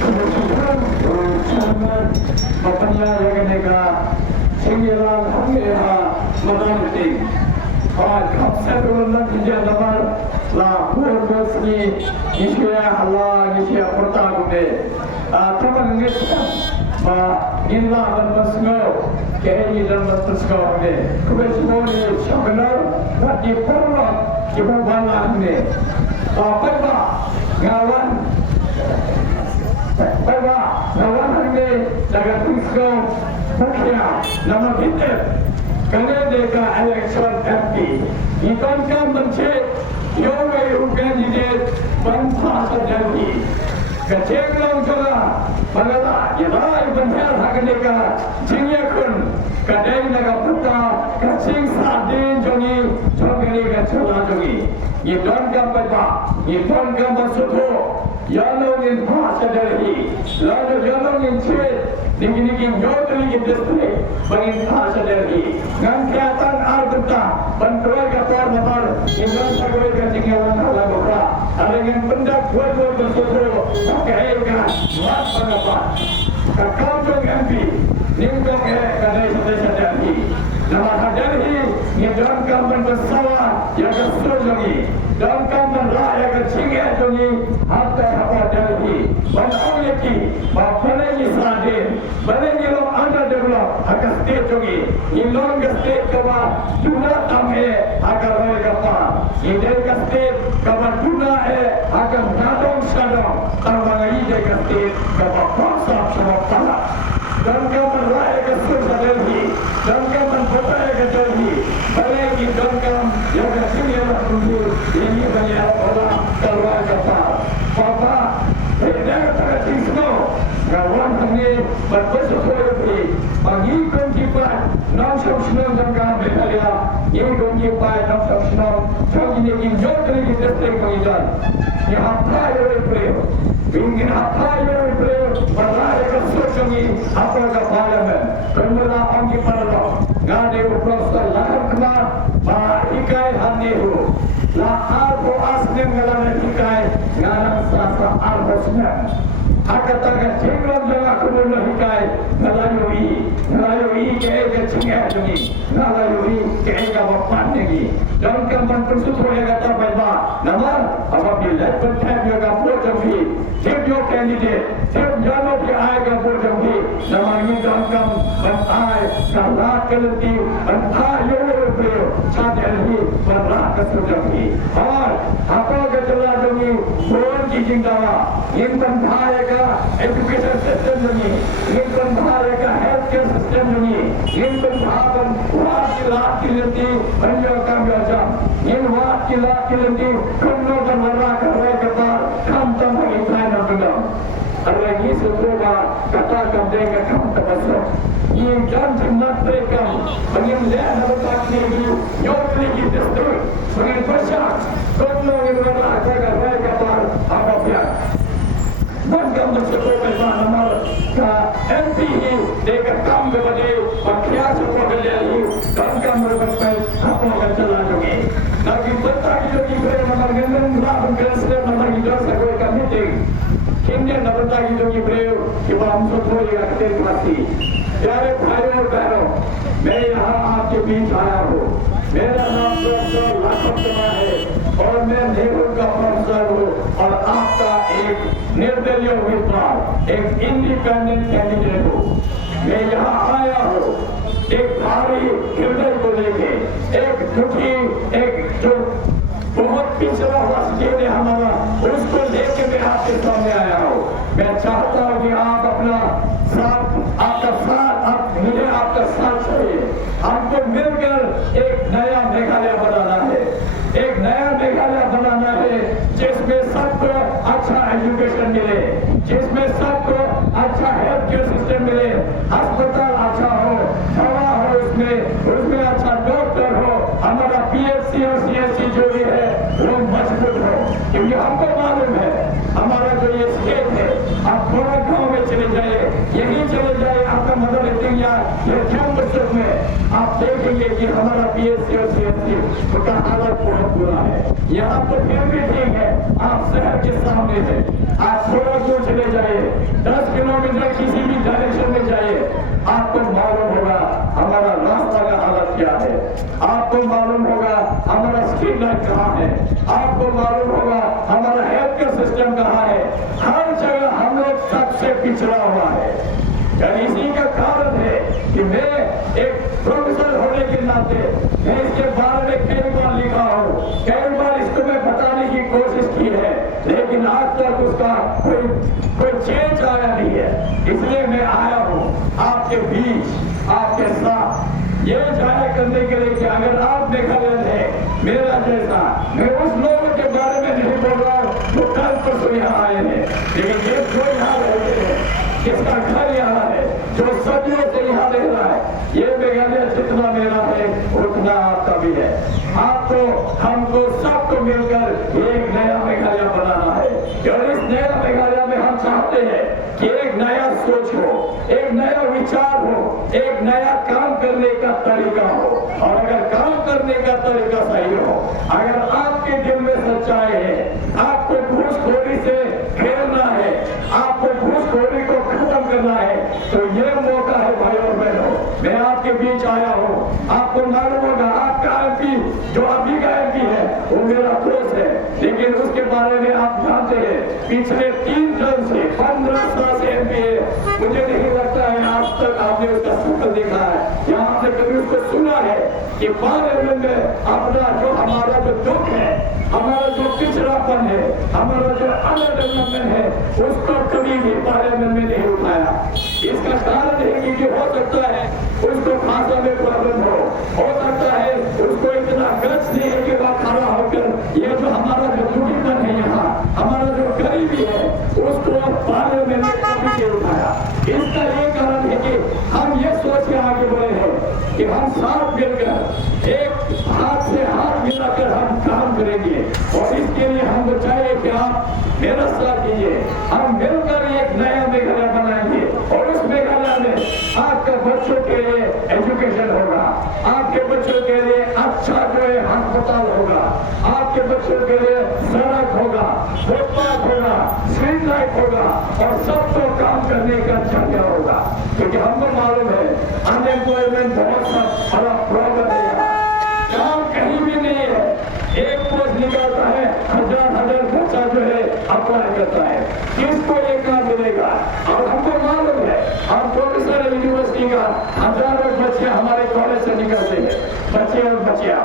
kebetulan sangat memperlihatkan singgiran hamilha menanti. Kapsa turunlah kerja dapat lah purus ni isya Allah isya pertagude. Teman nges inlah dan masngau kehini dan masngau ni. Kebetulan ni sebenar wajib perlu ibu bala ni. Apa ngawan ni jaga masngau mukhya nama kita. Kerana mereka election MP, ikankan mencet, yowai kandidat bangsa terjadi. Keceglang juga, bagala, yai benar akan mereka cingyakun, kadai naga puta, kacing sadin jongi, jongeri kacula jongi. Idon kampaiba, idon kampasuto, yalongin bahasa dari, lalu yalongin cet. Dingin-dingin jodri industri bagi bahasa dari ngangkatan arbeta bantuan kapal motor indon sagoi ketinggalan hala gopra ada yang benda buat-buat bersuatu pakai ikan buat pengapat kakaujung MP nimkong kadai sadai-sadai nama hadari indon kampan bersawah yang kesulitan dan kampan raya kecingnya jongi hatta apa dari banyak bapak sadin balengi lo anda develop akan state jogi indon state kaba tuna tamhe agar roy kapa ide state kaba tuna akan nadong sadong tarwangai ide state kaba paksa sama pala dan kapan raya ke Delhi dan kapan kota ke Delhi balengi dan kam yang sini lah dulu ini banyak orang tarwai kapa papa tidak terjadi semua kawan kami berpersekutu bagi konjipan nafsu senang dan kehamilan ini konjipan nafsu senang jadi ini jodoh kita terkait yang apa yang beliau ingin apa yang beliau berada ke sosial apa ke parlimen kerana konjipan lo ngade uprosta lahir kemar ikai hanihu lahar ko asnem ngalan ikai ngalan sasa arbosnem Akatakan cengkok jangan kemudian hikai Nalayui ke cengkok lagi Nalayui ke bapak lagi dan kapan bersutur yang kata baiklah namun apabila penting juga projemfi tiap kandidat tiap jano di ayah projemfi namanya dan kam bantai kalah kelenti bantai yo beliau cadeli berat kesudahi apa kejelas demi pun kijing dawa yang bantai education system ini, ini pembahagian healthcare system ini, ini pembahagian wakil nanti menjaga biasa, ini wakil nanti kemudian mereka kerja kamp bagi plan dan ada ini semua kata mereka kamp terbesar. Ini jangan mereka mengingat dapat ini, nyokli kita terus, mengingat besar, kemudian mereka kerja apa pihak. Bangga bersekolah nama ka MP dekat kam kepada pakai sekolah lagi bangga berbagai apa yang jalan lagi lagi betul lagi berapa nama gendeng lawan kerana nama hidup sekolah kami ting kini nama lagi lagi berapa kita ambil yang kita mati jadi भाई और बहनों मैं यहाँ आपके बीच आया हूँ मेरा नाम प्रोफेसर लाखन कुमार है और मैं नेहरू का प्रोफेसर हूँ और आपका एक निर्दलीय उम्मीदवार एक इंडिपेंडेंट कैंडिडेट हूँ मैं यहाँ आया हूँ एक भारी हृदय को लेके एक दुखी एक जो बहुत पिछड़ा हुआ स्टेट है हमारा उसको लेके मैं आपके सामने आया हूँ मैं चाहता हूँ कि आप अपना मुझे आपका साथ चाहिए आपको मिलकर एक नया मेघालय बनाना है एक नया मेघालय बनाना है जिसमें सबको अच्छा एजुकेशन मिले जिसमें सबको अच्छा हेल्थ केयर सिस्टम मिले अस्पताल अच्छा हो हवा हो उसमें अच्छा डॉक्टर हो हमारा PHC और CHC जो भी है वो मजबूत हो क्योंकि हमको मालूम है हमारा जो ये स्टेट है आप थोड़ा गाँव में चले जाए यही चले जाए आपका मदर इंडिया ये जम्मू में आप देखेंगे कि हमारा PHC और CHC उसका हालत बहुत बुरा है यहाँ तो फिर भी ठीक है आप शहर के सामने है आप थोड़ा दूर आपको मालूम होगा हमारा स्ट्रीट लाइट कहाँ है, आपको मालूम होगा हमारा हेल्थ केयर सिस्टम कहाँ है। हर जगह हम लोग सबसे पिछड़ा हुआ है। इसी का कारण है कि मैं एक प्रोफेसर होने के नाते मैं इसके बारे में कई बार लिखा हूँ, कई बार इसको मैं बताने की कोशिश की है, लेकिन आज तक उसका कोई चेंज आया नहीं है। इसलिए मैं आया हूँ आपके बीच, आपके साथ ये जाहिर करने के लिए कि अगर आप मेघालय है मेरा जैसा, मैं उस लोगों के बारे में नहीं बोल रहा हूँ जो कल परसों यहाँ आए हैं, लेकिन ये जो यहाँ रहते हैं, जिसका घर यहाँ है, जो सदियों से यहाँ रह रहा है, ये मेघालय जितना मेरा है उतना आपका भी है। आपको हमको सबको मिलकर एक नया मेघालय बनाना है और इस नया मेघालय में हम चाहते हैं कि एक नया सोच हो, एक नया विचार हो, एक नया काम करने का तरीका हो। और अगर काम करने का तरीका सही हो, अगर आपके दिल में सच्चाई है, आपको घूसखोरी से खेलना है, आपको घूसखोरी को खत्म करना है, तो ये मौका है भाई और बहनों। मैं आपके बीच आया हूँ। आपको मालूम होगा आपका एमपी जो अभी का एमपी है वो मेरा दोस्त है, लेकिन उसके बारे में आप जानते हैं पिछले 3 साल से 15 साल से एमपी है। मुझे नहीं लगता है आज तक आपने उसका शक्ल देखा है या आपने कभी उसको सुना है कि पार्लियामेंट में अपना जो हमारा जो दुख है, हमारा जो पिछड़ापन है, हमारा जो अंडर डेवलपमेंट है, उसको कभी भी पार्लियामेंट में नहीं उठाया। इसका कारण है कि हो सकता है उसको भाषा में प्रॉब्लम हो सकता है उसको इतना गच नहीं है कि वह खड़ा होकर ये जो हमारा जो दुखीपन है यहाँ, हमारा जो गरीबी है, उसको पार्लियामेंट में कभी नहीं उठाया। इसका ये कारण है कि हम ये सोच के आगे बढ़े हैं कि हम साथ मिलकर एक हाथ से हाथ मिलाकर हम काम करेंगे और इसके लिए हमको चाहिए कि आप मेरा साथ कीजिए। हम मिलकर एक नया मेघालय बनाएंगे और उस मेघालय में आपके बच्चों के लिए एजुकेशन होगा, आपके बच्चों के लिए अच्छा जो है अस्पताल होगा, आपके बच्चों के लिए सड़क होगा, फुटपाथ होगा, स्ट्रीट लाइट होगा और सबको काम करने का जगह होगा। क्योंकि हमको मालूम है अनएम्प्लॉयमेंट बहुत सा बड़ा प्रॉब्लम है, काम कहीं भी नहीं है। एक पोस्ट निकालता है, हजार बच्चा जो है अप्लाई करता है, किसको ये काम मिलेगा? और हमको मालूम है हम प्रोफेसर यूनिवर्सिटी का हजारों बच्चे हमारे कॉलेज से निकलते हैं, बच्चे और बच्चियां,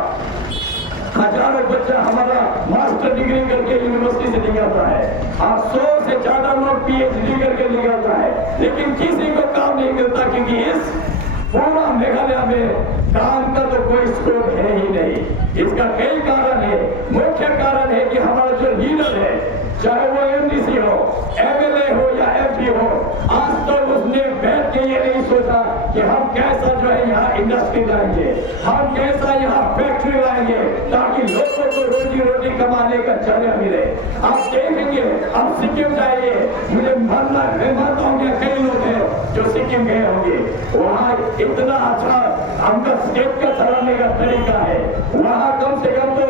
हजारों बच्चा हमारा मास्टर डिग्री करके यूनिवर्सिटी से निकलता है और 100 से ज्यादा लोग पीएचडी करके निकलता है, लेकिन किसी को काम नहीं मिलता क्योंकि इस पूरा मेघालय में काम का तो कोई स्कोप है ही नहीं। इसका कई कारण है। मुख्य कारण है कि हमारा जो लीडर है, चाहे वो एमडीसी हो, एमएलए हो या एमपी हो, आज तक उसने बैठ के ये नहीं सोचा कि हम कैसा जो है यहाँ इंडस्ट्री लाएंगे, हम कैसा यहाँ फैक्ट्री लाएंगे ताकि लोगों को रोजी रोटी कमाने का जगह मिले। आप देखेंगे, आप सिक्किम जाइए, मुझे मानना मैं मानता हूँ कि कई लोग हैं जो सिक्किम गए होंगे, वहाँ इतना अच्छा हमका स्टेट का चलाने का तरीका है। वहाँ कम से कम तो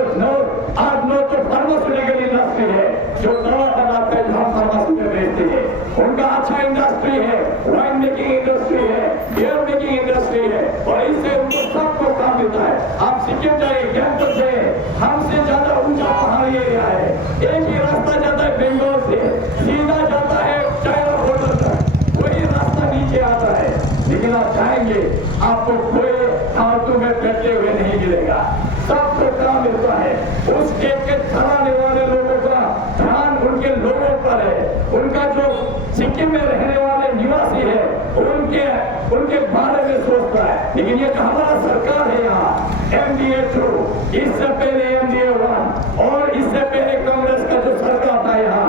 8-9 तो फार्मास्यूटिकल इंडस्ट्री है जो दवा बनाते हैं, हम फार्मास्यूटिकल बेचते हैं, उनका अच्छा इंडस्ट्री है, वाइन मेकिंग इंडस्ट्री है, बियर मेकिंग इंडस्ट्री है और इससे उनको सबको काम मिलता है। आप सिक्किम जाइए, कैंपस जाइए, हमसे ज्यादा ऊंचा पहाड़ी एरिया है, एक ही रास्ता जाता है बेंगलोर से, सीधा जाता है चाइना बॉर्डर तक, वही रास्ता नीचे आता है। लेकिन आप जाएंगे आपको कोई फालतू में बैठे हुए नहीं मिलेगा, सबको काम मिलता है। उस स्टेट के चलाने वाले लोगों का ध्यान उनके लोगों पर है, उनका जो सिक्किम में रहने वाले निवासी है उनके बारे में सोचता है। लेकिन ये जो हमारा सरकार है यहाँ एमडीए 2, इससे पहले एमडीए 1 और इससे पहले कांग्रेस का जो सरकार था यहाँ,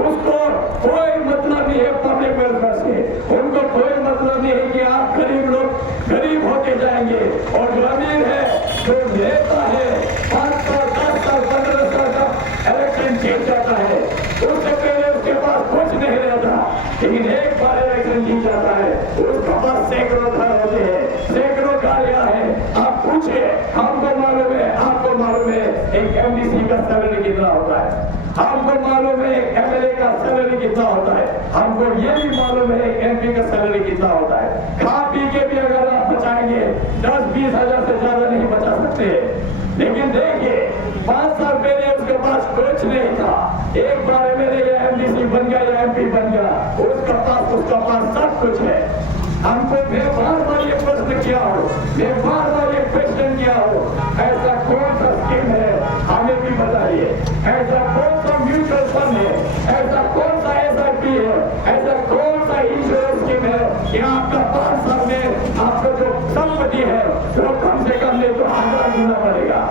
उसको कोई मतलब नहीं है पब्लिक वेलफेयर से, उनको कोई मतलब नहीं है कि आप गरीब लोग गरीब होते जाएंगे और जो अमीर है जो नेता है 5 साल 10 साल 15 साल का इलेक्शन जीत जाता है, उससे पहले उसके पास कुछ नहीं रहता, लेकिन एक बार इलेक्शन जीत जाता है उसके पास सैकड़ों घर होते हैं, सैकड़ों गाड़ियां हैं। आप पूछे, हमको मालूम है, आपको मालूम है एक एमडीसी का सैलरी कितना होता है, हमको मालूम है एक एमएलए का सैलरी कितना होता है, हमको ये भी मालूम है एक एमपी का सैलरी कितना होता है। खा पी के भी अगर आप बचाएंगे 10-20 हजार से ज्यादा नहीं बचा सकते 5 साल पहले उसके पास कुछ नहीं था, एक बार मेरे ये एमडीसी बन गया या एमपी बन गया, उसका पास सब कुछ है। हमको मैं बार ये प्रश्न किया हो, मैं बार ये क्वेश्चन किया हो, ऐसा कौन सा स्कीम है हमें भी बताइए, ऐसा कौन सा म्यूचुअल फंड है, ऐसा कौन सा SIP है, ऐसा कौन सा इंश्योरेंस स्कीम है कि आपका 5 साल में आपका जो संपत्ति है वो कम से कम नहीं तो 1000 गुना बढ़ेगा।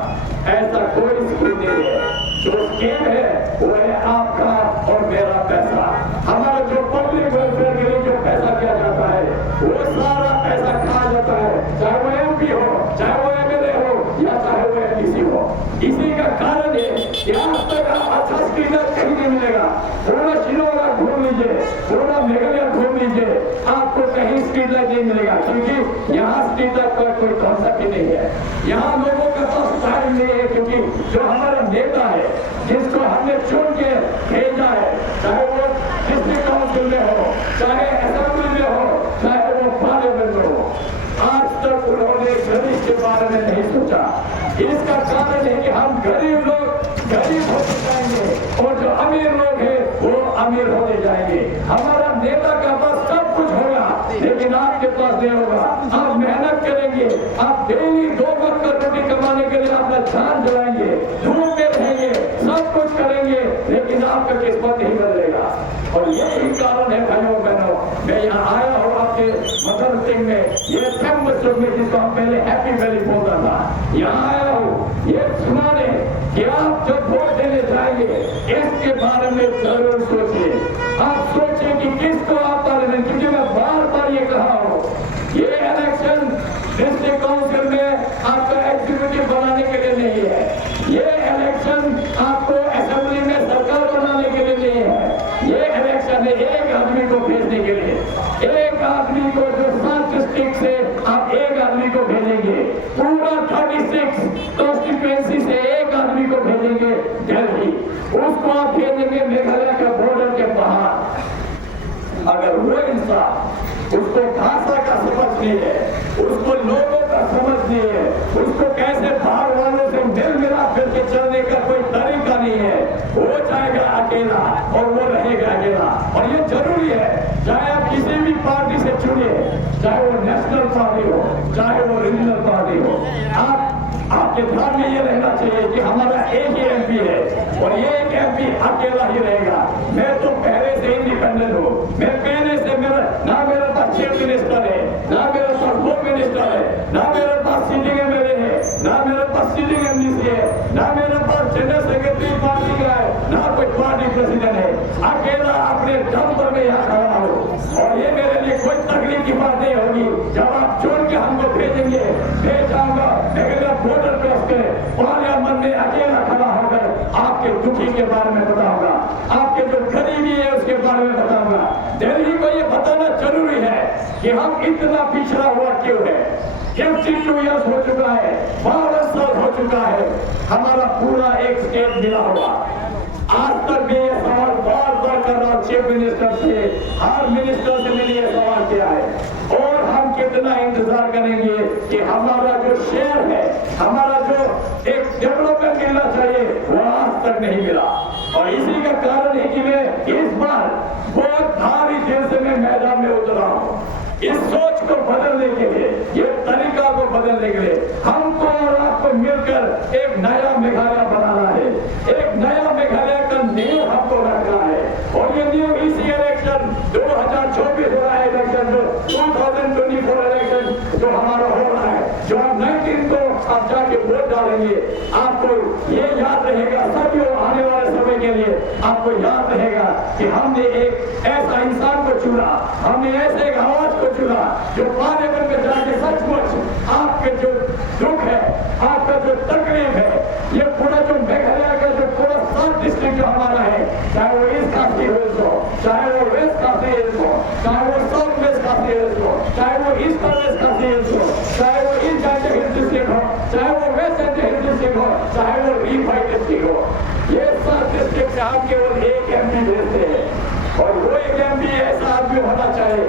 ऐसा कोई स्कीम नहीं है। जो स्कीम है वो है आपका और मेरा पैसा। हमारा जो पब्लिक वेलफेयर के लिए जो पैसा दिया जाता है वो सारा पैसा खा जाता है, चाहे वो MP हो, चाहे वो MLA हो या चाहे वो MDC हो। इसी का कारण है कि आज तक अच्छा स्क्रीनर कहीं नहीं मिलेगा। पूरा शिलोंगा घूम लीजिए, पूरा मेघालय घूम लीजिए, आपको कहीं स्क्रीनर नहीं मिलेगा, क्योंकि यहाँ स्क्रीनर का कोई कॉन्सेप्ट ही नहीं है। यहाँ लोगों के पास टाइम नहीं है, क्योंकि जो हमारा नेता है जिसको हमने चुन के भेजा है, चाहे वो डिस्ट्रिक्ट काउंसिल में हो, चाहे असेंबली में हो, चाहे वो पार्लियामेंट में हो, आज तक उन्होंने गरीब के बारे में नहीं सोचा। इसका कारण है कि हम गरीब लोग गरीब होते जाएंगे और जो अमीर लोग हैं वो अमीर होते जाएंगे। हमारा नेता का पास सब कुछ होगा लेकिन आपके पास नहीं होगा। आप मेहनत करेंगे, आप डेली 2 वक्त का रोटी कमाने के लिए अपना जान जलाएंगे, धूप में रहेंगे, सब कुछ करेंगे, लेकिन आपका किस्मत नहीं बदलेगा। और यही कारण है भाइयों बहनों, मैं यहाँ आया हूँ आपके मदन सिंह में, ये फेमस चौक में जिसको हम पहले हैप्पी वैली बोलता था, यहाँ आया हूँ ये सुनाने कि आप जब वोट देने जाएंगे इसके बारे में जरूर सोचिए। आप सोचिए कि किसको आप पार्लियामेंट, क्योंकि मैं बार ये कहा हूँ, ये इलेक्शन डिस्ट्रिक्ट काउंसिल में आपका एग्जीक्यूटिव बनाने के लिए नहीं है, ये इलेक्शन आपको असेंबली में सरकार बनाने के लिए नहीं है, ये इलेक्शन है एक आदमी को भेजने के लिए। एक आदमी को जो 7 डिस्ट्रिक्ट से आप एक आदमी को भेजेंगे, पूरा 36 कॉन्स्टिट्यूएंसी से एक आदमी को भेजेंगे दिल्ली, उसको आप भेजेंगे मेघालय के बॉर्डर के बाहर। अगर वो इंसान उसको भाषा का समझ नहीं है, उसको लोगों का समझ नहीं है, उसको कैसे बाहर वालों से मिल मिला करके चलने का कोई तरीका नहीं है, वो जाएगा अकेला और वो रहेगा अकेला। और ये जरूरी है, चाहे आप किसी भी पार्टी से चुनिए, चाहे वो नेशनल पार्टी हो, चाहे वो रीजनल पार्टी हो, आपके ध्यान में ये रहना चाहिए कि हमारा एक ही MP है और ये एक MP अकेला ही रहेगा। मैं तो पहले से इंडिपेंडेंट हूँ, मैं पहले से ना मेरे पास चीफ मिनिस्टर है, ना मेरे पास होम मिनिस्टर है, ना मेरे पास सिटिंग MLA है, ना मेरे पास सिटिंग MDC है, ना मेरे पास जनरल सेक्रेटरी पार्टी का है, ना कोई पार्टी प्रेसिडेंट है। अकेला अपने दम पर मैं यहाँ खड़ा हूँ और ये मेरे लिए कोई तकलीफ की बात नहीं होगी। जब आप चुन के हमको भेजेंगे, भेज जाऊंगा बॉर्डर क्रॉस के पार्लियामेंट में अकेला खड़ा होकर आपके दुखी के बारे में बताऊंगा, आपके जो गरीबी है उसके बारे में बताऊंगा। दिल्ली को ये बताना जरूरी है कि हम इतना पिछड़ा हुआ क्यों है। 52 ईयर्स हो चुका है, 12 साल हो चुका है, हमारा पूरा एक स्टेट मिला हुआ। आज तक मैं ये सवाल बार कर रहा हूँ चीफ मिनिस्टर से, हर मिनिस्टर से मैंने ये सवाल किया है। और हम कितना इंतजार करेंगे कि हमारा जो शेयर है, हमारा जो एक डेवलपमेंट मिलना चाहिए वो आज तक नहीं मिला। और इसी का कारण है कि मैं इस बार बहुत भारी दिल से मैं मैदान में उतरा हूँ, इस सोच को बदलने के लिए, ये तरीका को बदलने के लिए। हमको और आपको मिलकर एक नया मेघालय बनाना है, एक नया मेघालय का नींव हमको रखना है। और ये नींव इसी इलेक्शन 2024 हो रहा है, इलेक्शन जो 2024 इलेक्शन जो हमारा हो रहा है, जो आप 19 को आप जाके वोट डालेंगे, आपको ये याद रहेगा, सभी आने वाले समय के लिए आपको याद रहेगा कि हमने एक ऐसा इंसान को चुना, हमने ऐसे एक आवाज को चुना जो पार्लियामेंट में जाके सचमुच आपके जो दुख है, आपका जो तकलीफ है, ये पूरा जो मेघालय का जो पूरा 7 डिस्ट्रिक्ट जो हमारा है, चाहे वो ईस्ट काशी हिल्स हो, चाहे वो वेस्ट काशी हिल्स हो, चाहे वो साउथ वेस्ट काशी हिल्स हो, चाहे वो ईस्ट वेस्ट काशी हिल्स हो, चाहे वो ईस्ट हिल डिस्ट्रिक्ट हो, चाहे वो वेस्ट हिल डिस्ट्रिक्ट हो, चाहे वो रीफाई डिस्ट्रिक्ट हो, ये 7 डिस्ट्रिक्ट से हम केवल एक MP भेजते हैं। और वो एक MP ऐसा आदमी आदमी होना चाहिए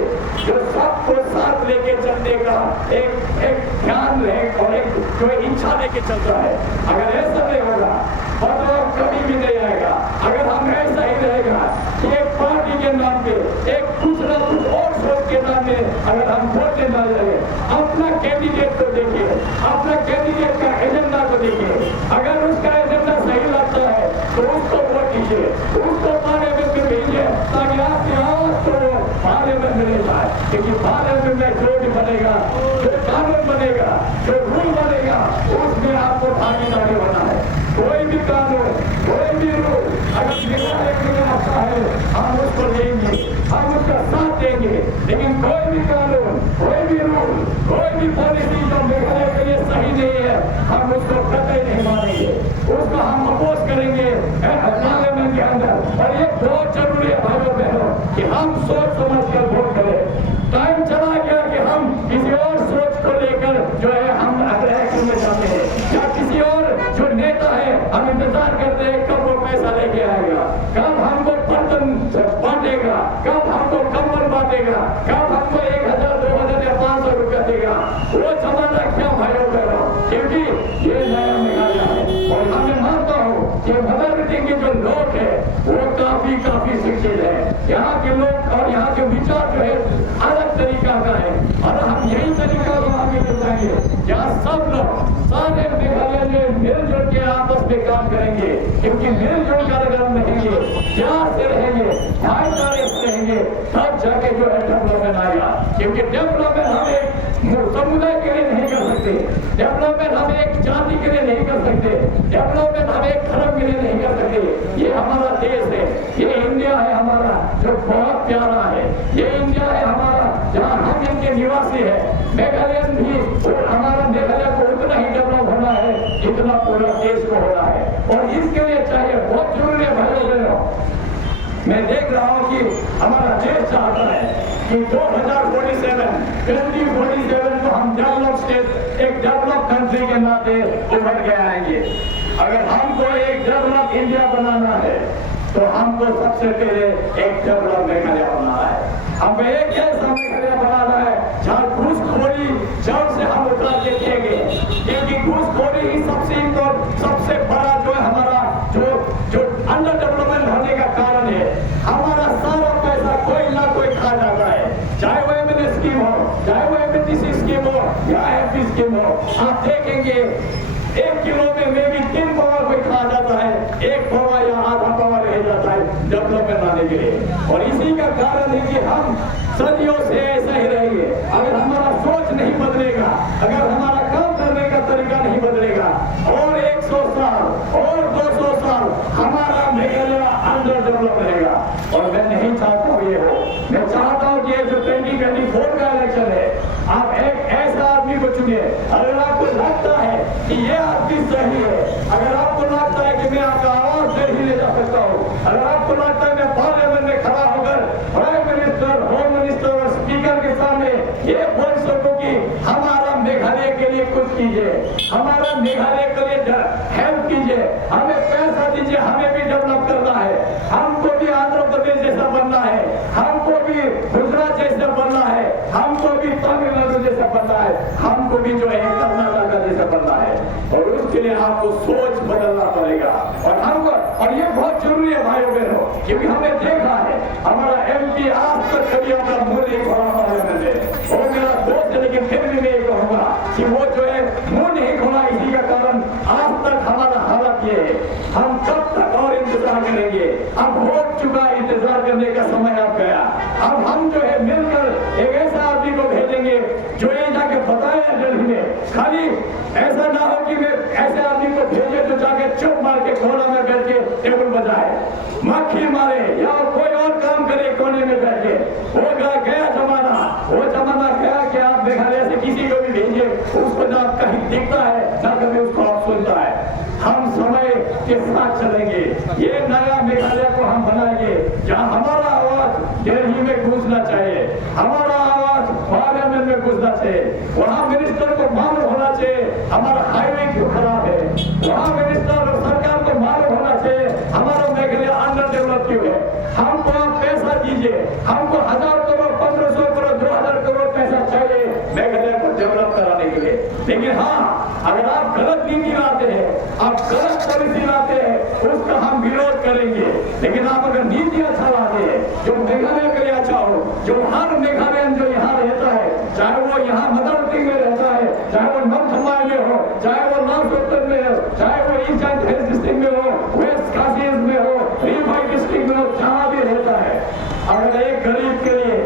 जो सबको साथ लेके चलने का एक ध्यान रहे और एक जो इच्छा लेके चलता है। अगर ऐसा नहीं होगा बदलाव कभी भी नहीं आएगा। अगर हम ऐसा ही रहेगा कि एक पार्टी के नाम पे एक कुछ ना कुछ और सोच के नाम में अगर हम वोट देना लगे, अपना कैंडिडेट को देखिए, अपना कैंडिडेट का एजेंडा को देखिए। अगर उसका एजेंडा सही लगता है तो उसको वोट कीजिए, उसको पार्लियामेंट में भेजिए ताकि आपकी आवाज को पार्लियामेंट में ले जाए। क्योंकि पार्लियामेंट में जो भी बनेगा, जो कानून बनेगा, जो रूल बनेगा, उसमें आपको भागीदारी होना है। कोई भी कानून, कोई भी रूल अगर मेघालय के लिए अच्छा है हम उसको लेंगे, हम उसका साथ देंगे। लेकिन कोई भी कानून, कोई भी रूल, कोई भी पॉलिसी जो मेघालय के लिए सही नहीं है हम उसको कतई नहीं मानेंगे, उसको हम अपोज करेंगे पार्लियामेंट के अंदर। और ये बहुत जरूरी है भाइयों बहनों कि हम सोच समझ कर वोट करें। टाइम चला गया कि हम किसी और सोच को लेकर जो है हम इलेक्शन में जाते हैं, या किसी और जो नेता है हम इंतजार करते हैं कब वो पैसा लेके आएगा, कब हमको बर्तन बांटेगा, कब हमको कंबल बांटेगा, कब हमको 1000, 2000 या 500 रुपया देगा। वो जमाना क्या भाइयों बहनों, क्योंकि ये नया मेघालय है। और मैं मानता हूँ कि मेजॉरिटी के जो लोग हैं वो काफी शिक्षित है। यहाँ के लोग और यहाँ के विचार जो है अलग तरीका का है और हम यही तरीका को आगे ले जाएंगे। यहाँ सब लोग सारे मेघालय में मिलजुल के आपस में काम करेंगे, क्योंकि मिलजुल कर अगर हम रहेंगे, प्यार से रहेंगे, भाईचारे से रहेंगे, तब जाके जो है डेवलपमेंट आएगा। क्योंकि डेवलपमेंट हम एक समुदाय के लिए नहीं कर सकते, डेवलपमेंट हम एक जाति के लिए नहीं कर सकते, डेवलपमेंट हम एक धर्म के लिए नहीं कर सकते। ये हमारा देश है, ये इंडिया है हमारा जो बहुत प्यारा है, ये इंडिया है हमारा जहाँ हम इनके निवासी है। मेघालय भी हमारा मेघालय को उतना ही डेवलप होना है जितना पूरा देश को होना है। और इसके लिए चाहिए, बहुत जरूरी है भाइयों बहनों, मैं देख रहा हूँ कि हमारा देश चाहता है कि 2047 को हम डेवलप स्टेट, एक डेवलप कंट्री के नाते उभर के आएंगे। अगर हमको एक डेवलप इंडिया बनाना है तो हमको सबसे पहले एक डेवलप मेघालय बनाना है। हमको एक ऐसा मेघालय बनाना है जहाँ घूसखोरी जड़ से हम उठा के देंगे, क्योंकि घूसखोरी ही सबसे बड़ा जो है हमारा जो अंडर डेवलपमेंट होने का कारण है। हमारा सारा पैसा कोई ना कोई खा जाता है, चाहे वो एमएनए स्कीम हो, चाहे वो एमएनटीसी स्कीम हो या एमपी स्कीम हो। आप देखेंगे 1 किलो में भी 3 पवा कोई खा जाता है, 1 पवा या आधा पवा रह जाता है डेवलपमेंट आने के लिए। और इसी का कारण है कि हम सदियों से ऐसा ही रहेंगे। अगर हमारा सोच नहीं बदलेगा, अगर हमारा काम करने का तरीका नहीं बदलेगा, और 100 साल और 200 साल हमारा मेघालय अंडर डेवलप रहेगा। और मैं नहीं चाहता हूँ ये हो। मैं चाहता हूँ कि जो 2024 का इलेक्शन है, आप एक ऐसा आदमी को चुनिए। अगर आपको लगता है कि ये आदमी सही है, अगर आपको लगता है कि मैं आपका आवाज नहीं ले जा सकता हूँ, अगर आपको लगता है मैं पार्लियामेंट में खड़ा होकर प्राइम मिनिस्टर, होम मिनिस्टर और स्पीकर के सामने ये बोल सकूं कि हमारा मेघालय के लिए कुछ कीजिए, हमारा मेघालय के लिए हेल्प कीजिए, हमें पैसा दीजिए, हमें भी डेवलप करना है, हमको भी आंध्र प्रदेश जैसा बनना है, हमको भी गुजरात जैसा बनना है, हमको भी तमिलनाडु जैसा बनना है, हमको भी जो है कर्नाटक जैसा बनना है। और उसके लिए आपको सोच बदलना पड़ेगा। और ये बहुत जरूरी है भाइयों बहनों, क्योंकि हमने देखा है हमारा एमपी आज तक कभी अपना मुंह नहीं खोला पार्लियामेंट में। और मेरा दोस्त है, लेकिन फिर भी मैं ये कहूंगा कि वो जो है मुंह नहीं खोला, इसी का कारण आज तक हमारा हालत ये है। हम कब तक और इंतजार करेंगे? अब हो चुका इंतजार करने का समय आ गया। अब हम जो है मिलकर एक ऐसा आदमी को भेजेंगे जो ये जाके बताए दिल्ली में। खाली ऐसा ना हो कि मैं ऐसे आदमी को भेजे जो जाके चुप मार के कोना में बैठ के टेबल बजाए, मक्खी मारे या कोई और काम करे कोने में बैठ के। वो गया जमाना, वो जमाना गया कि आप मेघालय से किसी को भी भेजिए, उसको ना कहीं दिखता है ना कभी उसको आप सुनता है। हम समय के साथ चलेंगे, ये नया मेघालय को हम बनाएंगे जहाँ हमारा आवाज दिल्ली में गूंजना चाहिए, हमारा आवाज पार्लियामेंट में गूंजना चाहिए, वहाँ मिनिस्टर को मालूम होना चाहिए हमारा हाईवे क्यों खराब है, वहाँ मिनिस्टर और सरकार को मालूम होना चाहिए हमारा मेघालय अंडर डेवलप क्यों है। हमको आप पैसा दीजिए, हमको 1000 करोड़, 1500 करोड़, 2000 करोड़ पैसा चाहिए मेघालय को डेवलप कराने के लिए। लेकिन हाँ, अगर आप गलत नीति लाते हैं, आप गलत पॉलिसी लाते हैं, उसका हम विरोध करेंगे। लेकिन आप अगर नीति अच्छा लाते हैं जो मेघालय के लिए अच्छा हो, जो हर मेघालयन जो यहाँ रहता है, चाहे वो यहाँ मदरती में रहता है, चाहे वो नॉर्थ में हो, चाहे वो नॉर्थ उत्तर में हो, चाहे वो ईस्ट एंड वेस्ट डिस्ट्रिक्ट में हो, वेस्ट काशीज में हो, रीवाई डिस्ट्रिक्ट में हो, जहाँ भी रहता है, अगर एक गरीब के लिए,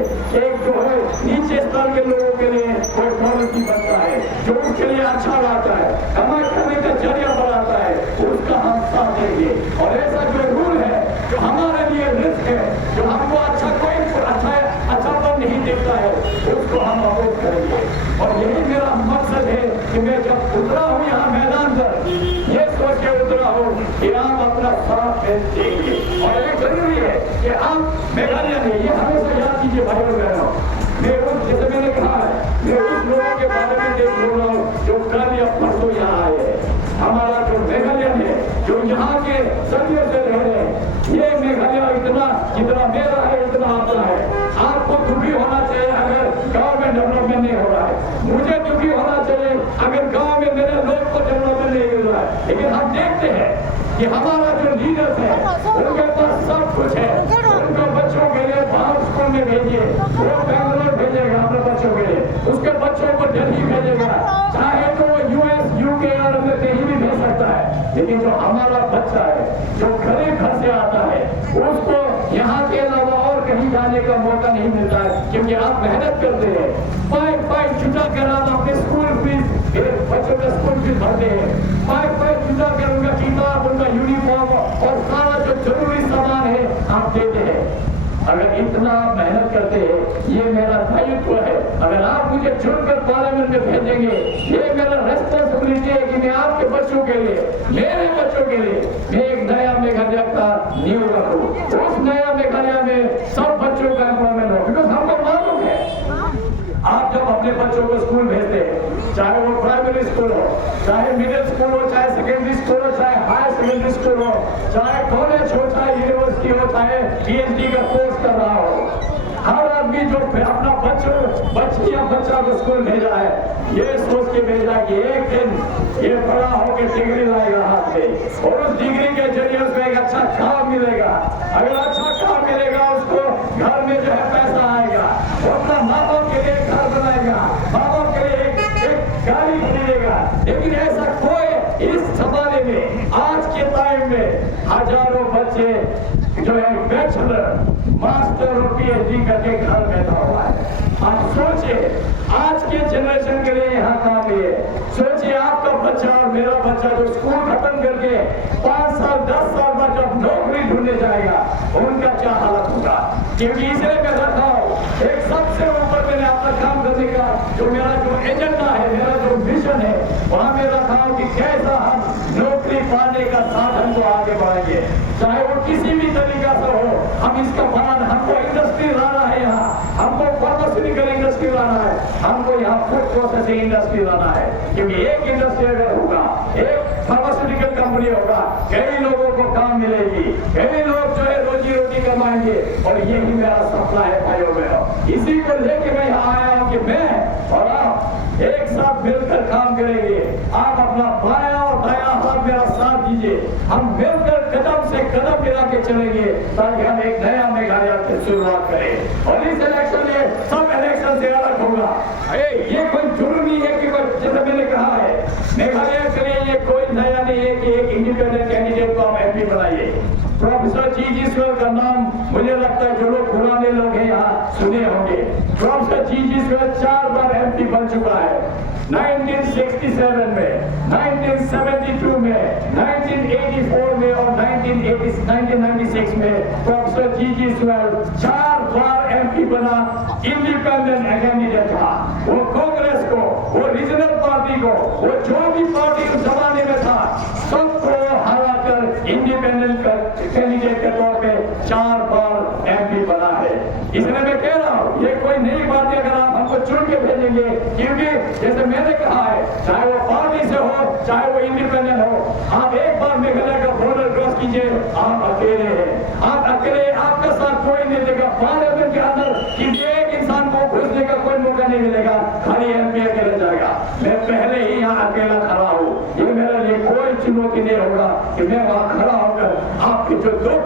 एक जो है नीचे स्तर के लोगों के लिए कोई पॉलिसी बनता है जो उसके लिए अच्छा लाता है, कमाई करने का जरिया बनाता है, उसका हम साथ देंगे। और ऐसा जो रूल है जो हमारे लिए रिस्क है, जो हमको अच्छा कोई अच्छा तो नहीं दिखता है, उसको हम अवॉइड करेंगे। और यही मेरा मकसद है कि मैं जब उतरा हूँ यहाँ मैदान पर, ये सोच के उतरा हूँ कि आप अपना साथ देंगे। और ये जरूरी है कि आप मेघालय में, ये हमेशा याद कीजिए भाइयों बहनों, मैं उस, जैसे मैंने कहा है, मैं उस लोगों के बारे में देख बोल रहा हूँ जो कल या परसों यहाँ आए हैं। हमारा जो मेघालय है, जो यहाँ के सदियों से रह रहे हैं, ये मेघालय इतना जितना मेरा है उतना आपका है। आपको दुखी होना चाहिए अगर गांव में डेवलपमेंट नहीं हो रहा है, मुझे दुखी होना चाहिए अगर गांव में मेरे लोग को डेवलपमेंट नहीं मिल रहा है। लेकिन हम देखते हैं कि हमारा जो लीडर्स है उनके पास सब कुछ है, उनके बच्चों के लिए बाहर स्कूल में भेजिए, वो बेंगलोर भेजेगा अपने बच्चों के लिए, उसके बच्चों को दिल्ली भेजेगा, चाहे तो वो यूएस, यूके और कहीं भी भेज सकता है। लेकिन जो हमारा बच्चा है, जो गरीब घर से आता है, उसको यहाँ के अलावा और कहीं जाने का मौका नहीं मिलता है, क्योंकि आप मेहनत करते हैं, पाई जुटा कर आप अपने स्कूल फीस, बच्चों का स्कूल फीस भरते हैं, पाई जुटा कर उनका किताब, उनका यूनिफॉर्म और सारा जो जरूरी सामान है आप देते हैं। अगर इतना आप मेहनत करते हैं, ये मेरा दायित्व है। अगर आप मुझे चुनकर पार्लियामेंट में भेजेंगे, ये मेरा रेस्पॉन्सिबिलिटी है कि मैं आपके बच्चों के लिए, मेरे बच्चों के लिए मैं एक नया मेघालय का नींव रखूं, उस नया मेघालय में सब बच्चों का एम्प्लॉयमेंट हो। बिकॉज हमको मालूम है, आप जब अपने बच्चों को स्कूल भेजते हैं, चाहे वो प्राइमरी स्कूल हो, चाहे मिडिल स्कूल हो, चाहे सेकेंडरी स्कूल हो, चाहे हायर सेकेंडरी स्कूल हो, चाहे कॉलेज हो, चाहे यूनिवर्सिटी हो, चाहे पीएचडी का कोर्स कर रहा हो, हर आदमी जो अपना बच्ची या बच्चा को स्कूल भेजा है, ये सोच के भेजा कि एक दिन ये बड़ा होकर डिग्री लाएगा हाथ में, और उस डिग्री के जरिए उसको एक अच्छा काम मिलेगा। अगर अच्छा काम मिलेगा, उसको घर में जो है पैसा आएगा, वो अपना माँ बाप के लिए घर बनाएगा, माँ बाप के लिए एक गाड़ी खरीदेगा। लेकिन ऐसा कोई इस जमाने में, आज के टाइम में हजारों बच्चे जो है बैचलर, मास्टर और पीएचडी करके घर बैठा हुआ है। आप सोचिए, आज के जनरेशन के लिए यहाँ काम है। सोचिए आपका बच्चा और मेरा बच्चा जो स्कूल खत्म करके 5 साल 10 साल बाद जब नौकरी ढूंढने जाएगा, उनका क्या हालत होगा। क्योंकि इसलिए मैं रखा हूँ, एक सबसे ऊपर मैंने अपना काम करने का जो मेरा जो एजेंडा है, मेरा जो मिशन है, वहां मैं रखा हूँ कि कैसा हम नौकरी पाने का साधन को आगे बढ़ाएंगे, चाहे वो किसी भी तरीका से हो। हम इसका बनाना, हमको इंडस्ट्री लाना है, यहाँ हमको फार्मास्यूटिकल इंडस्ट्री लाना है, हमको यहाँ फूड प्रोसेसिंग इंडस्ट्री लाना है। क्योंकि एक इंडस्ट्री अगर होगा, एक फार्मास्यूटिकल कंपनी होगा, कई लोगों को काम मिलेगी, कई लोग जो है रोजी रोटी कमाएंगे, और यही मेरा सपना है भाइयों बहनों। इसी को लेके मैं यहाँ आया हूँ कि मैं और आप एक साथ मिलकर काम करेंगे। आप अपना बायां और दायां हाथ मेरा साथ दीजिए, हम मिलकर कदम से कदम मिला के चलेंगे, ताकि हम एक नया मेघालय की शुरुआत करें। और इस इलेक्शन में सब इलेक्शन से अलग होगा। ये कोई जुर्म नहीं है कि जैसे मैंने कहा है, मेघालय के लिए ये कोई नया नहीं है कि एक इंडिपेंडेंट कैंडिडेट को आप एमपी बनाइए। प्रोफेसर जी स्वेल का नाम मुझे लगता है जो लोग पुराने लोग हैं यहाँ सुने होंगे। प्रोफेसर जी स्वेल 4 बार एमपी बन चुका है, 1967 में, 1972 में, 1984 में और 1996 में प्रोफेसर जी स्वेल 4 बार एमपी बना। इंडिपेंडेंट कैंडिडेट था। वो कांग्रेस को, वो रीजनल पार्टी को, वो जो भी पार्टी उस जमाने में था, सबको हराकर इंडिपेंडेंट कैंडिडेट के तौर पे 4 बार एमपी बना है। इसलिए मैं कह रहा हूँ, ये कोई नई बात है अगर आप हमको चुन के भेजेंगे, क्योंकि जैसे मैंने कहा है, चाहे वो पार्टी से हो, चाहे वो इंडिपेंडेंट हो, आप एक बार मेघालय का बॉर्डर क्रॉस कीजिए, आप अकेले हैं, आप अकेले, आपका साथ कोई नहीं देगा। पार्लियामेंट के अंदर किसी एक इंसान को घुसने का कोई मौका नहीं मिलेगा, खाली एमपी अकेले जाएगा। मैं पहले ही यहाँ अकेला खड़ा हूँ, ये मेरे लिए कोई चुनौती नहीं होगा कि मैं वहाँ खड़ा होकर आपके जो दुख,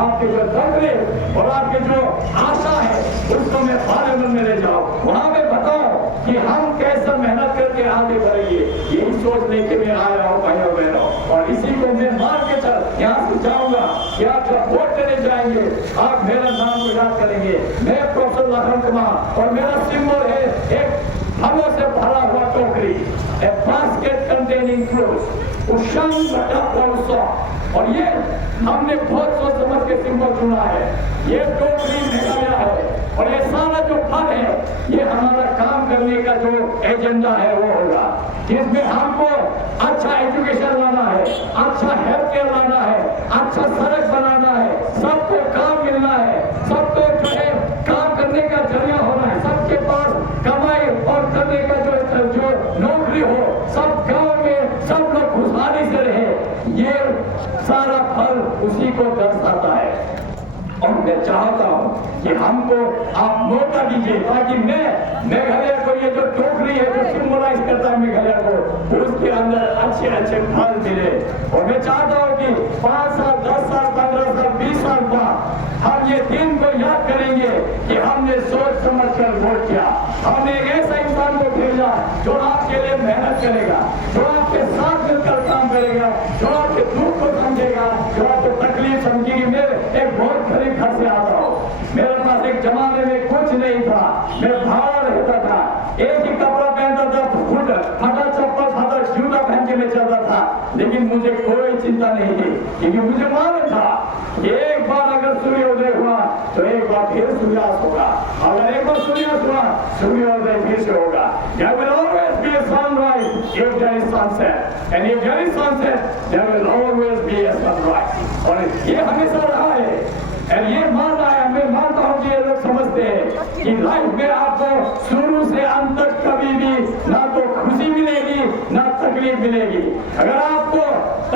आपके जो तकलीफ और आपके जो आशा है उसको मैं पार्लियामेंट में ले जाऊँ, वहाँ पे बताऊँ कि हम कैसे मेहनत करके आगे बढ़ेंगे। यही सोच लेके मैं आया हूँ भाइयों बहनों, और इसी को मैं मान के चल यहाँ से जाऊंगा कि आप जब वोट देने जाएंगे आप मेरा नाम को याद करेंगे। मैं प्रोफेसर लखन कुमार और मेरा सिंबल है एक फलों से भरा हुआ टोकरी, ए बास्केट कंटेनिंग फ्रूट्स, और ये हमने बहुत सोच समझ के सिंबल चुना है। ये टोकरी मेघालय है और ये सारा जो फल है ये हमारा काम करने का जो एजेंडा है वो होगा, जिसमें हमको अच्छा एजुकेशन लाना है, अच्छा हेल्थ केयर लाना है, अच्छा सड़क बनाना है, सबको काम मिलना है, सबको जो है काम करने का जरिया होना है, सबके पास कमाई और करने का जो नौकरी हो, सब गांव में सब लोग खुशहाली से रहे। ये सारा फल उसी को दर्शाता है। और मैं चाहता हूं कि हमको आप मौका दीजिए ताकि मैं मेघालय को ये जो टोकरी है जो सिंबलाइज करता है मेघालय को, उसके अंदर अच्छे अच्छे फल मिले। और मैं चाहता हूं कि 5 साल 10 साल 15 साल 20 साल बाद हम ये दिन को याद करेंगे कि हमने सोच समझ कर वोट किया, हमने एक ऐसा इंसान को भेजा जो आपके लिए मेहनत करेगा, जो आपके साथ मिलकर काम करेगा, जो आपके दुख को समझेगा, जो आपको तकलीफ समझेगी। मैं एक बहुत गरीब घर से आता हूँ, मेरे पास एक जमाने में कुछ नहीं था, मैं भाड़ा रहता था, एक ही कपड़ा पहनता था, फटा चप्पल फटा जूता पहन के मैं चलता था, लेकिन मुझे कोई चिंता नहीं थी क्योंकि मुझे मालूम था एक बार अगर सूर्योदय हुआ तो एक बार फिर सूर्यास्त होगा, अगर एक बार सूर्यास्त हुआ सूर्योदय फिर से होगा। There will always be a sunrise if there is sunset, and if there is sunset, there will always be a sunrise। और ये हमेशा रहा है और ये मानना है, मैं मानता हूँ कि ये लोग समझते हैं कि लाइफ में आपको शुरू से अंत तक कभी भी ना तो खुशी मिलेगी ना तकलीफ मिलेगी। अगर आपको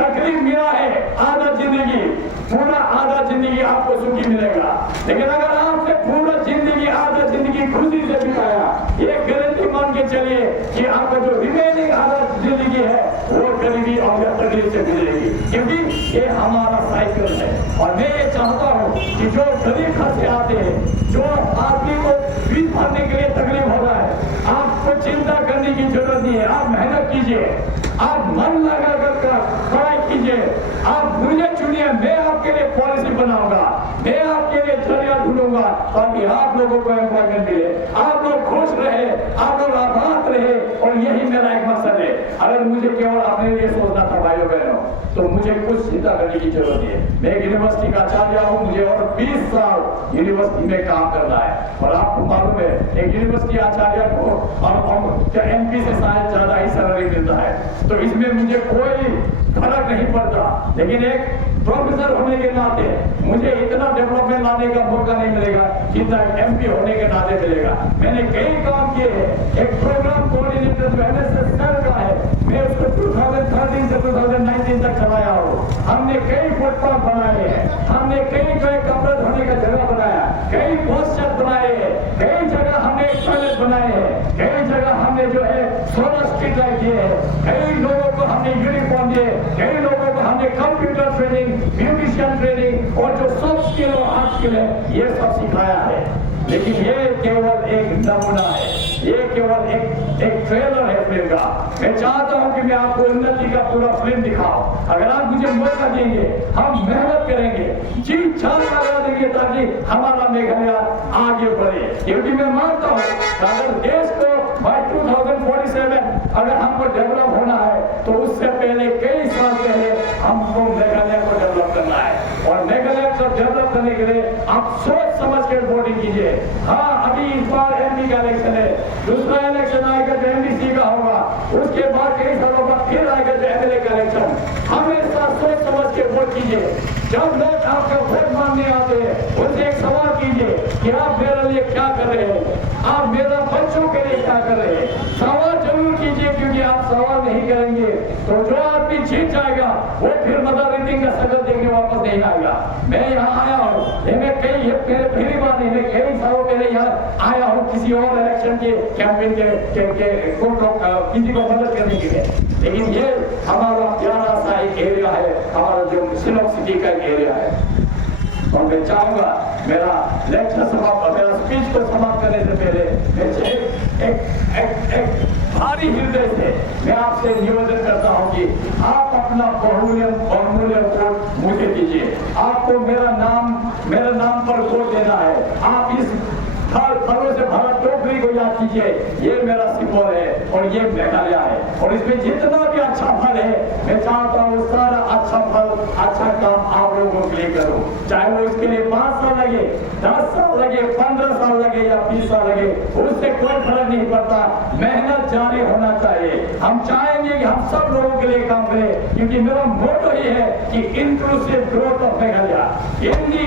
तकलीफ मिला है आधा जिंदगी, पूरा आधा जिंदगी आपको सुखी मिलेगा, लेकिन अगर आपने पूरा जिंदगी आधा जिंदगी खुशी से बिताया, ये गारंटी मान के चलिए कि आपका जो रिमेनिंग आधा जिंदगी है वो गरीबी और तकलीफ से गुजरेगी, क्योंकि ये हमारा साइकिल है। और मैं ये चाहता हूँ कि जो गरीब घर से आते हैं, जो आदमी को फीस भरने के लिए तकलीफ हो रहा है, आपको चिंता करने की जरूरत नहीं है। आप मेहनत कीजिए, आप मन लगा कर पढ़ाई कीजिए, आप मुझे चुनिए, मैं आपके लिए पॉलिसी बनाऊंगा, मैं आपके लिए जरिया ढूंढूंगा ताकि आप लोगों को एम्प्लॉयमेंट मिले, आप लोग खुश रहे, आप लोग आबाद रहे। और यही मेरा एक मकसद है। अगर मुझे केवल अपने लिए सोचना था भाइयों बहनों, तो मुझे कुछ चिंता करने की जरूरत नहीं है। मैं एक यूनिवर्सिटी का आचार्य हूँ, मुझे और 20 साल यूनिवर्सिटी में काम करना है। और आपको मालूम है एक यूनिवर्सिटी आचार्य को और एमपी से शायद ज्यादा ही सैलरी मिलता है, तो इसमें मुझे कोई फर्क नहीं पड़ता। लेकिन एक प्रोफेसर होने के नाते मुझे इतना डेवलपमेंट लाने का मौका नहीं मिलेगा जितना एमपी होने के नाते मिलेगा। मैंने कई काम किए हैं, एक प्रोग्राम कोऑर्डिनेटर जो एनएसएस सेल का है, मैं उसको 2013 से 2019 तक चलाया हूँ। हमने कई फुटपाथ बनाए हैं, हमने कई जो है कपड़े धोने का जगह बनाया, कई पोस्टर बनाए हैं, कई जगह हमने टॉयलेट बनाए हैं, कई जगह हमने जो है सोलर स्ट्रीट लाइट दिए हैं, कई लोगों को हमने यूनिफॉर्म दिए, कई लोगों को हमने कंप्यूटर ट्रेनिंग, ब्यूटिशियन ट्रेनिंग और जो सॉफ्ट स्किल और हार्ड स्किल है ये सब सिखाया है। लेकिन ये केवल एक नमूना है, ये केवल एक ट्रेलर है फिल्म का। मैं चाहता हूं कि मैं आपको उन्नति का पूरा फिल्म दिखाऊं। अगर आप मुझे मौका देंगे, हम मेहनत करेंगे, जी जान लगा देंगे ताकि हमारा मेघालय आगे बढ़े। क्योंकि मैं मानता हूं कि अगर देश को बाय 2047 अगर हमको डेवलप होना है तो उससे पहले कई साल पहले हमको मेघालय को डेवलप करना है। और मेघालय को डेवलप करने के लिए आप सोच समझ कर वोटिंग कीजिए। हाँ, अभी इस बार एमपी का इलेक्शन है, दूसरा इलेक्शन आएगा जो एमडीसी का होगा, उसके बाद कई सालों बाद फिर आएगा जो एमएलए का इलेक्शन। हमेशा सोच समझ के वोट कीजिए। जब लोग आपका वोट मांगने आते हैं उनसे एक सवाल कीजिए कि आप मेरे लिए क्या कर रहे हैं, आप मेरा बच्चों के लिए क्या कर रहे हैं। सवाल जरूर कीजिए, क्योंकि आप सवाल नहीं करेंगे तो जो आदमी जीत जाएगा वो फिर मदारी मीटिंग का शक्ल देखने वापस नहीं आएगा। मैं यहाँ आया हूँ, मैं पहली बार नहीं, मैं कई सालों पहले यहाँ आया हूँ किसी और इलेक्शन के कैंपेन के किसी को मदद करने के लिए। लेकिन ये हमारा प्यारा सा एक एरिया है, हमारा जो शिलोंग सिटी का एक एरिया है। और मैं चाहूंगा मेरा स्पीच को समाप्त करने से पहले मैं एक भारी हृदय से मैं आपसे निवेदन करता हूं कि आप अपना बहुमूल्य वोट मुझे दीजिए। आपको मेरा नाम पर वोट देना है। आप इस फलों से भरा टोकरी को याद कीजिए, ये मेरा सिंबल है और ये मेघालय है। और इसमें जितना भी अच्छा फल है, मैं चाहता हूँ सारा अच्छा फल, अच्छा काम आप लोगों के लिए करूँ। चाहे वो इसके लिए 5 साल लगे, 10 साल लगे, 15 साल लगे या 20 साल लगे, उससे कोई फर्क नहीं पड़ता। मेहनत जारी होना चाहिए। हम चाहेंगे कि हम सब लोगों के लिए काम करें, क्योंकि मेरा मोटो ये है कि inclusive growth of Meghalaya.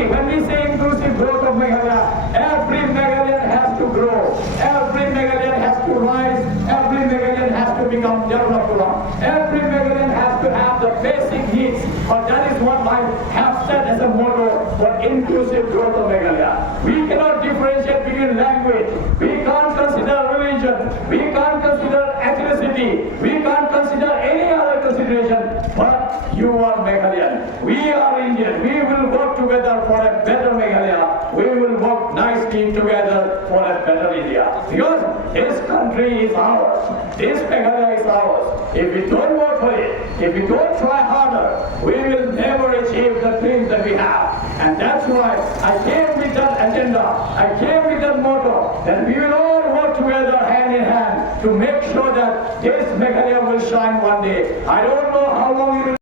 when we say inclusive growth of Meghalaya, every Meghalayan has to grow, every Meghalayan has to rise, every Meghalayan has to become developed, every Meghalayan has to have the basic needs. But that is what I have set as a motto for inclusive growth of Meghalaya. We cannot differentiate between language, we can't consider religion, we can't consider ethnicity, we can't consider any other consideration, but you are Meghalayan, we are Indian, we will work together for a better Meghalaya, we will work nicely together for a better India. Because this country is ours, this Meghalaya is ours. If we don't work for it, if we don't try harder, we will never achieve the dreams that we have. And that's why I came with that agenda, I came with that motto, that we will all work together hand in hand to make sure that this Meghalaya will shine one day. I don't know how long it will